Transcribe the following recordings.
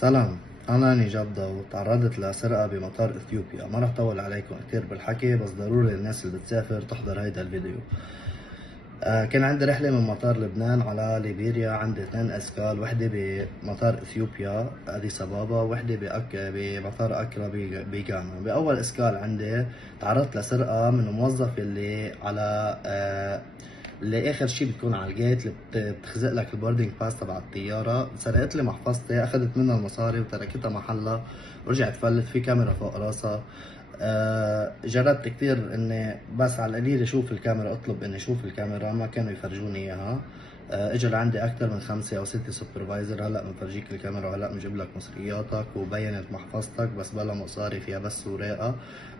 سلام، أنا نجاب داوود. تعرضت لسرقة بمطار إثيوبيا. ما رح طول عليكم كتير بالحكي، بس ضروري الناس اللي بتسافر تحضر هيدا الفيديو. كان عندي رحلة من مطار لبنان على ليبيريا. عندي 2 أسكال، وحدة بمطار إثيوبيا أديس أبابا، وحدة بمطار أكرا بغانا. بأول أسكال عندي تعرضت لسرقة من الموظف اللي على اللي اخر شيء بتكون على الجيت، اللي بتخزق لك البوردنج باس تبع الطياره. سرقت لي محفظتي، اخذت منها المصاري وتركتها محلها ورجعت فلت في كاميرا فوق راسها. جربت كثير اني بس على القليل اشوف الكاميرا، اطلب اني اشوف الكاميرا، ما كانوا يفرجوني اياها. اجى لعندي اكثر من 5 أو 6 سوبرفايزر، هلا بنفرجيك الكاميرا وهلا بنجيب لك مصرياتك. وبينت محفظتك بس بلا مصاري، فيها بس وراقه.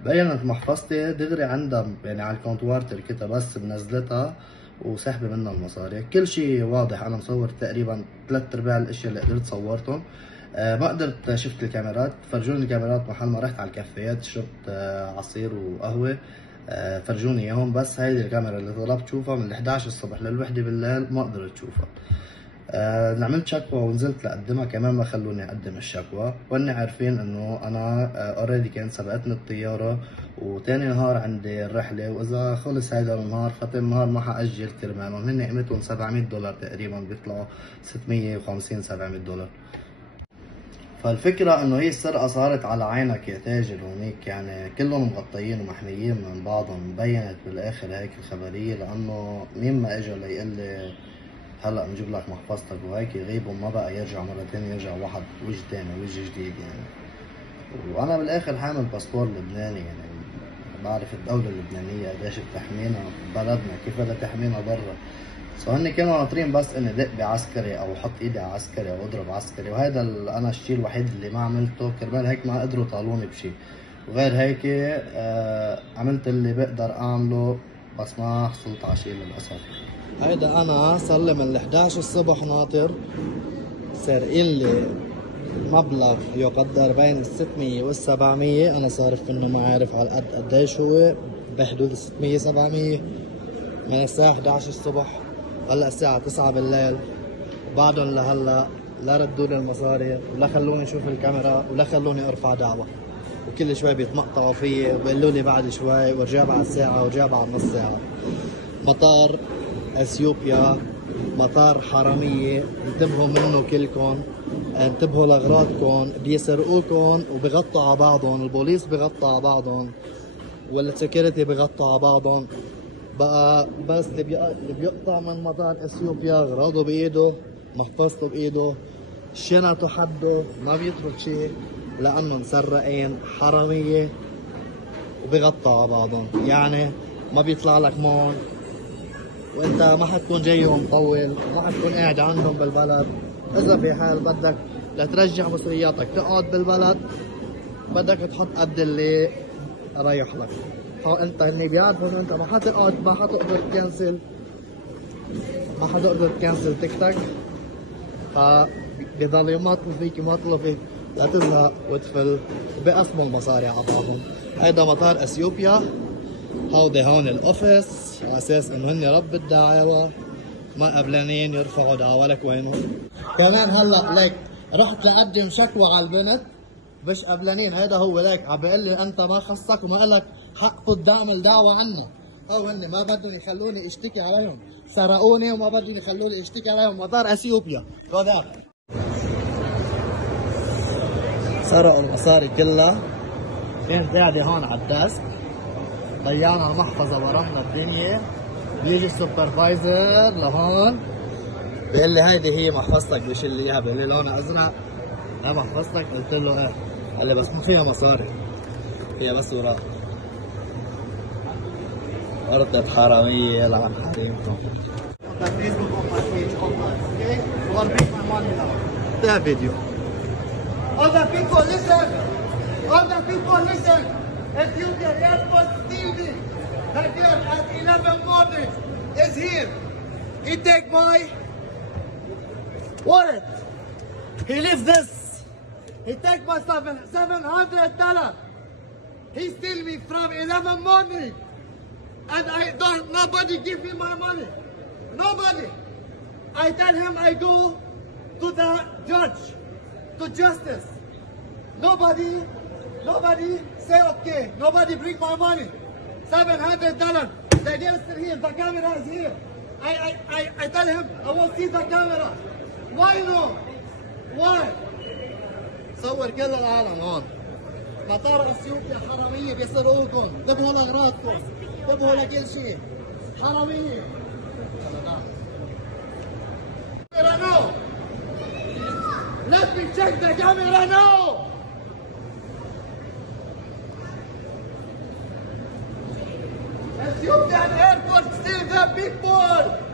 بينت محفظتي دغري عندها يعني على الكونتوار، تركتها بس بنزلتها وسحبه منها المصاري. كل شيء واضح، انا مصور تقريبا 3/4 الاشياء اللي قدرت صورتهم. ما قدرت شفت الكاميرات، فرجوني الكاميرات محل ما رحت على الكافيات شربت عصير وقهوه. فرجوني اياهم، بس هيدي الكاميرا اللي طلبت شوفها من 11 الصبح للوحده بالليل ما قدرت شوفها. عملت شكوى ونزلت لأقدمها، كمان ما خلوني أقدم الشكوى، وإني عارفين إنه أنا أوريدي كان سبقتني الطيارة وتاني نهار عندي الرحلة، وإذا خلص هيدا النهار فتاني النهار ما حأجل كرمالهم. هن قيمتهم $700 تقريبا، بيطلعوا 650 $700. فالفكرة انه هي السرقة صارت على عينك يا تاجر هونيك، يعني كلهم مغطيين ومحميين من بعضهم. بينت بالاخر هيك الخبرية، لانه مين ما اجى ليقول لي هلا بنجيب لك محفظتك وهيك يغيب وما بقى يرجع مرة تانية، يرجع واحد وجه تاني، وجه جديد يعني. وانا بالاخر حامل باسبور لبناني، يعني بعرف الدولة اللبنانية قديش بتحمينا ببلدنا، كيف بدها تحمينا برا. هن كانوا ناطرين بس اني دق بعسكري او احط ايدي على عسكري او اضرب عسكري، وهذا انا الشيء الوحيد اللي ما عملته، كرمال هيك ما قدروا يطالوني بشيء. وغير هيك عملت اللي بقدر اعمله، بس ما حصلت على شيء للاسف. هيدا انا صار لي من 11 الصبح ناطر، سارقين لي مبلغ يقدر بين 600 وال 700. انا صارف منه ما عارف على قد قديش هو، بحدود 600 700 من الساعة 11 الصبح هلا الساعة 9 بالليل، وبعدهم لهلا لا ردوا لي المصاري ولا خلوني اشوف الكاميرا ولا خلوني ارفع دعوة. وكل شوي بيتمقطعوا فيي وبيقولوا لي بعد شوي ورجع بعد ساعة ورجع بعد نص ساعة. مطار اثيوبيا مطار حرامية، انتبهوا منه كلكم، انتبهوا لاغراضكم، بيسرقوكم وبغطوا على بعضهم، البوليس بغطوا على بعضهم والسكيورتي بغطوا على بعضهم. بقى بس اللي بيقطع من مطار اثيوبيا اغراضه بايده، محفظته بايده، شنطه حده، ما بيترك شيء، لانه مسرقين حراميه وبغطوا على بعضهم. يعني ما بيطلع لك مون، وانت ما حتكون جايهم مطول وما حتكون قاعد عندهم بالبلد. اذا في حال بدك لترجع مصرياتك تقعد بالبلد، بدك تحط قد اللي رايح لك. انت هني بيعرفوا انت ما حتقعد، ما حتقدر تكنسل، ما حتقدر تكنسل تيكتك، فبضل يماطلوا فيك يماطلوا فيك لتزهق وتفل، بقسموا المصاري على بعضهم. هيدا مطار اثيوبيا، هودي هون الاوفيس، على اساس انه هن رب الدعاوى ما قبلانين يرفعوا دعوى لك وينهم. كمان هلا ليك رحت لقدم شكوى على البنت، مش قبلانين. هيدا هو ليك عم بيقول لي انت ما خصك وما لك حق تعمل دعوة عنا، او هن ما بدهم يخلوني اشتكي عليهم، سرقوني وما بدهم يخلوني اشتكي عليهم. مطار اثيوبيا غدار سرقوا المصاري كلها. كانت قاعدة هون على الديسك، ضيعنا المحفظة ورمنا الدنيا. بيجي السوبرفايزر لهون بيقول لي هيدي هي محفظتك، بشيل لي اياها، بيقول لي لونها ازرق، هي محفظتك؟ قلت له ايه. قال لي بس ما فيها مصاري، فيها بس اوراق. أرض حرامية يلعن حريمكم. ده فيديو. All the people listen! All the people listen! Ethiopia Air Force TV that here at 11 morning is here. He take my wallet. He leaves this. He take my $700. He steal me from 11 morning. And nobody give me my money. Nobody. I tell him I go to the judge. to justice. Nobody say okay. Nobody bring my money. $700. The gangster here, the camera is here. I tell him I will see the camera. Why no? Why? صور كل العالم هون. مطار اثيوبيا حرامية بيسرقوكم، انتبهوا لاغراضكم، انتبهوا لكل شيء. حرامية. No. Let me check the camera now. Ethiopian airport still the people.